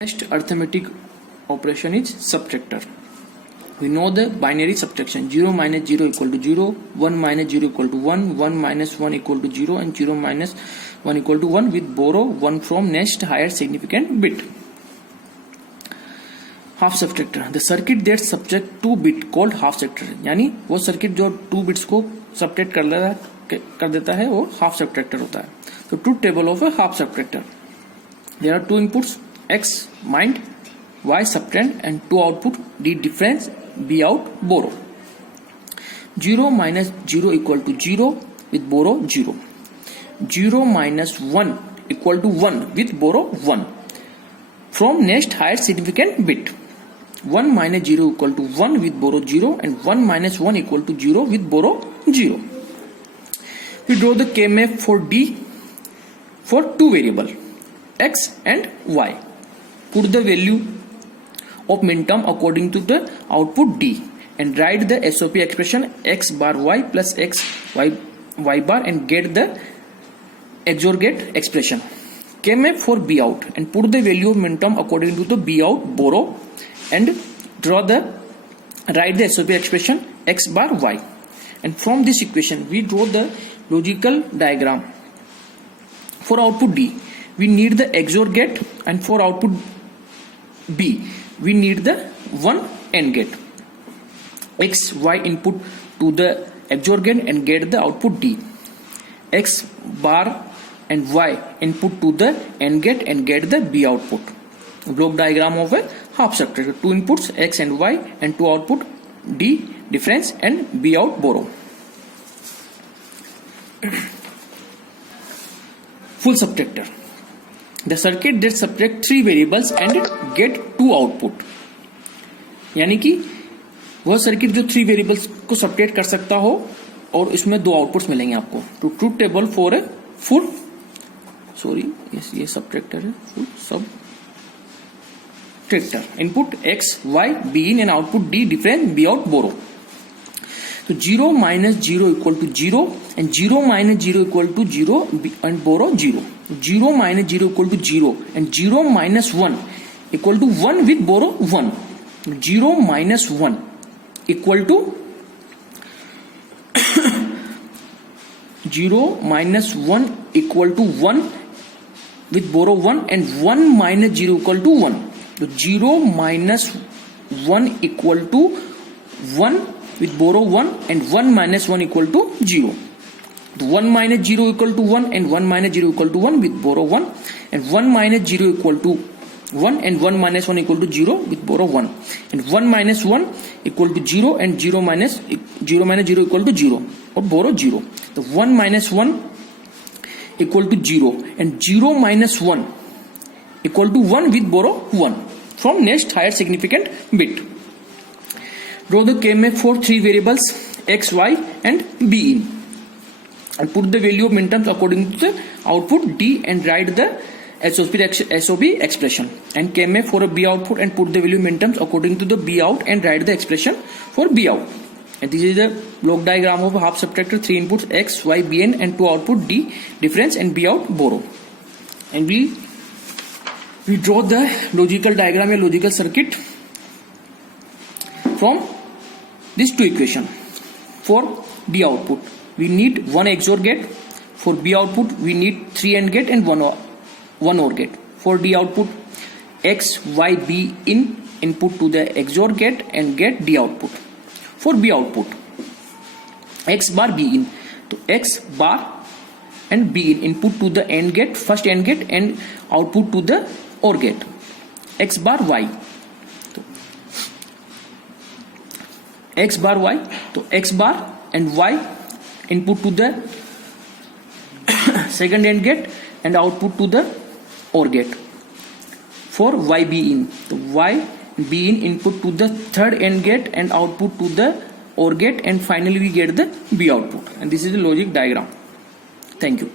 Next arithmetic operation is subtractor. We know the binary subtraction 0 minus 0 equal to 0, 1 minus 0 equal to 1, 1 minus 1 equal to 0 and 0 minus 1 equal to 1 with borrow 1 from next higher significant bit. Half subtractor the circuit that subtract 2 bit called half subtractor, यानी वो circuit जो 2 bits को subtract कर देता है वो half subtractor होता है. तो truth table of a half subtractor. There are two inputs x mind, y subtrahend and two output d difference, b out borrow. 0 minus 0 equal to 0 with borrow 0. 0 minus 1 equal to 1 with borrow 1 from next higher significant bit. 1 minus 0 equal to 1 with borrow 0 and 1 minus 1 equal to 0 with borrow 0. We draw the K-map for D for two variable x and y. Put the value of minterm according to the output D and write the SOP expression x bar y plus x y bar and get the XOR gate expression. K-map for B out and put the value of minterm according to the B out borrow and write the SOP expression x bar y. And from this equation we draw the logical diagram. For output D we need the XOR gate and for output B we need the one AND gate. X y input to the XOR gate and get the output D. X bar and y input to the AND gate and get the B output. Block diagram of a half subtractor. Two inputs x and y and two output D difference and B out borrow. Full subtractor. The circuit that subtract 3 variables and get 2 output. यानी कि वह circuit जो 3 variables को subtract कर सकता हो और इसमें 2 आउटपुट्स मिलेंगे आपको. तो truth table for a full ये सब्ट्रैक्टर है. Full subtractor input x y b in and output d difference b out borrow. So 0 minus 0 equal to 0 and 0 minus 0 equal to 0 and borrow 0. 0 minus 0 equal to 0 and 0 minus 1 equal to 1 with borrow 1. 0 minus 1 equal to 0 minus 1 equal to 1 with borrow 1 and 1 minus 0 equal to 1. So 0 minus 1 equal to 1 with borrow 1 and 1 minus 1 equal to 0. 1 minus 0 equal to 1 and 1 minus 0 equal to 1 with borrow 1 and 1 minus 0 equal to 1 and 1 minus 1 equal to 0 with borrow 1 and 1 minus 1 equal to 0 and 0 minus 0 equal to 0 or borrow 0. The 1 minus 1 equal to 0 and 0 minus 1 equal to 1 with borrow 1 from next higher significant bit. Draw the K-map for 3 variables x, y and b in and put the value of minterms according to the output D and write the SOP expression. And K-map for a B output and put the value of minterms according to the B out and write the expression for B out. And this is the block diagram of a half subtractor. 3 inputs x, y, b n and 2 output D difference and B out borrow. And we draw the logical diagram, a logical circuit from these two equations. For D output we need one XOR gate. For B output we need 3 AND gate and one OR gate. For D output x, y, b in input to the XOR gate and get D output. For B output x bar b in, so x bar and b in input to the AND gate, first AND gate and output to the OR gate. X bar y, so x bar y, so x bar and y input to the second AND gate and output to the OR gate. For y b in, so y b in input to the third AND gate and output to the OR gate and finally we get the B output. And this is the logic diagram. Thank you.